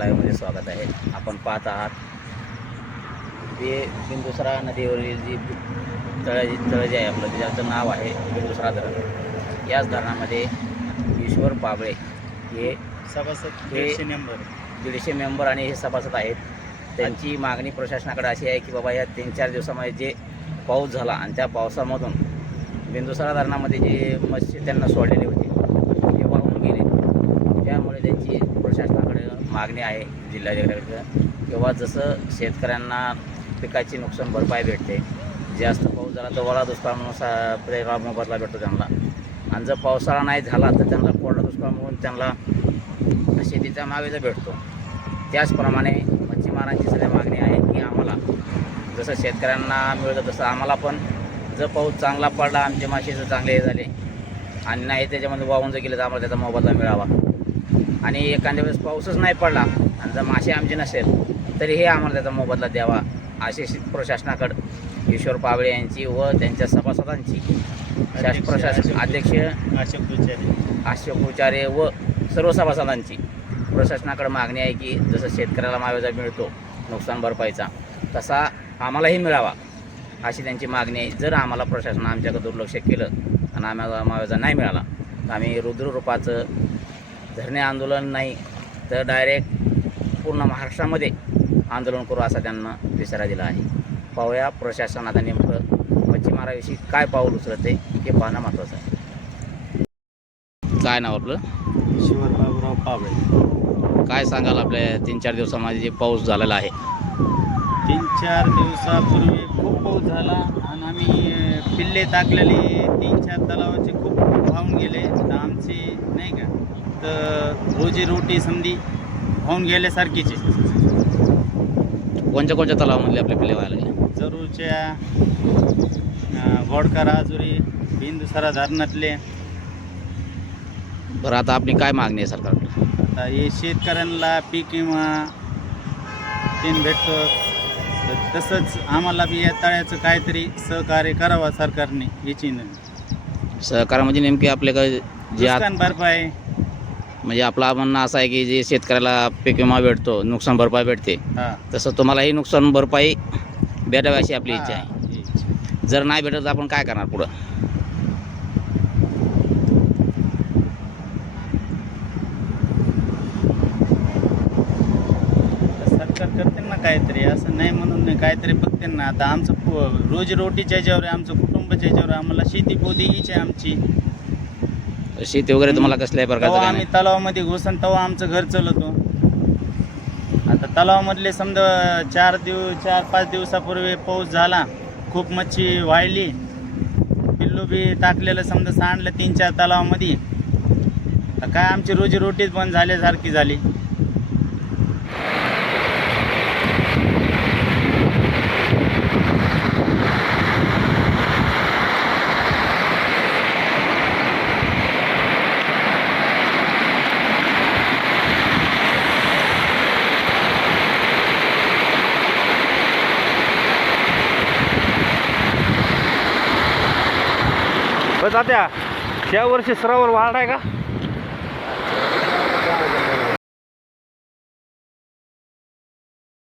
स्वागत आहे. आपण पाहत आहात. ते बिंदुसरा नदीवरील जी तळ तळ जे आहे आपलं त्याचं नाव आहे बिंदुसरा धरण. याच धरणामध्ये ईश्वर पाबळे हे सभासद दीडशे नंबर दीडशे मेंबर आणि हे सभासद आहेत. त्यांची मागणी प्रशासनाकडे अशी आहे की बाबा या तीन चार दिवसामध्ये जे पाऊस झाला आणि त्या पावसामधून बिंदुसरा धरणामध्ये जे मत्स्य त्यांना सोडलेले होते ते वाहून गेले त्यामुळे त्यांची प्रशासनाकडे मागणी आहे जिल्हाधिकाऱ्याकडं किंवा जसं शेतकऱ्यांना पिकाची नुकसान भरपाई भेटते जास्त पाऊस झाला तर ओला दुष्काळ म्हणून सा मोबदला भेटतो त्यांना. आणि जर पावसाळा नाही झाला तर त्यांना कोरडा दुष्काळ म्हणून त्यांना शेतीचा मावेजा भेटतो. त्याचप्रमाणे मच्छीमारांची सगळ्या मागणी आहे की आम्हाला जसं शेतकऱ्यांना मिळतं तसं आम्हाला पण जर पाऊस चांगला पडला आमचे मासे जर चांगले हे झाले आणि नाही त्याच्यामध्ये वाहून जर गेले तर आम्हाला त्याचा मोबदला मिळावा. आणि एखाद्या वेळेस पाऊसच नाही पडला आणि जर मासे आमचे नसेल तरी हे आम्हाला त्याचा मोबदला द्यावा असे श- प्रशासनाकडं ईश्वर पावळे यांची व त्यांच्या सभासदांची शासन प्रशासन अध्यक्ष अशोक उचारे व सर्व सभासदांची प्रशासनाकडे मागणी आहे की जसं शेतकऱ्याला मावेजा मिळतो नुकसान भरपाईचा तसा आम्हालाही मिळावा अशी त्यांची मागणी आहे. जर आम्हाला प्रशासन आमच्याकडे दुर्लक्ष केलं आणि आम्हाला मावेजा नाही मिळाला तर आम्ही रुद्ररूपाचं धरणे आंदोलन नाही तर डायरेक्ट पूर्ण महाराष्ट्रामध्ये आंदोलन करू असा त्यांना इशारा दिला आहे. पाहूया प्रशासन आता नेमकं मच्छीमाराविषयी काय पाऊल उचलते हे पाहणं महत्त्वाचं आहे. काय नाव आपलं? ईश्वर बाबूराव पाबळे. काय सांगाल आपल्या तीन चार दिवसामध्ये जे पाऊस झालेला आहे? तीन चार दिवसापूर्वी खूप पाऊस झाला आणि आम्ही पिल्ले टाकलेले तीन चार तलावाचे खूप वाहून गेले. तर आमची रोजी रोटी संधी वाहून गेल्यासारखीचे कोणत्या कोणत्या तलावामधले आपले पिल्ले व्हायला लागले? जरूरच्या अं, गोडका राजुरी बिंदुसरा धरणातले. बरं आता आपली काय मागणी आहे सरकारकडे आता हे शेतकऱ्यांना पीक विमा तीन भेटतो. तर तसंच आम्हाला बी या तळ्याचं काहीतरी सहकार्य करावं सरकारने याची न- सहकार म्हणजे नेमके आपले काय जे आत नुकसान भरपाई. म्हणजे आपला म्हणणं असं आहे की जे शेतकऱ्याला पीक विमा भेटतो नुकसान भरपाई भेटते हा. तसं तुम्हालाही नुकसान भरपाई भेटावी अशी आपली इच्छा आहे. जर नाही भेटत तर आपण काय करणार पुढं? सरकार करते ना काहीतरी असं नाही म्हणून नाही काहीतरी बघते ना. आता आमचं पो- रोजीरोटीच्या याच्यावर आहे आमचं कुटुंबाच्या याच्यावर आहे. आम्हाला शेती पोती हीच आहे आमची. शेती वगैरे तुम्हाला कसल्याही प्रकारचं तेव्हा काय आम्ही नाही? तलावामध्ये घुसन तेव्हा आमचं घर चालवतो आता तलावामधले समजा चार दिव चार पाच दिवसापूर्वी पाऊस झाला खूप मच्छी वाळली पिल्लू बी टाकलेलं समजा सांडलं तीन चार तलावामध्ये. तर काय आमची रोजीरोटीच बंद झाल्यासारखी झाली. तात्या यावर्षी सरावर वाढ आहे का?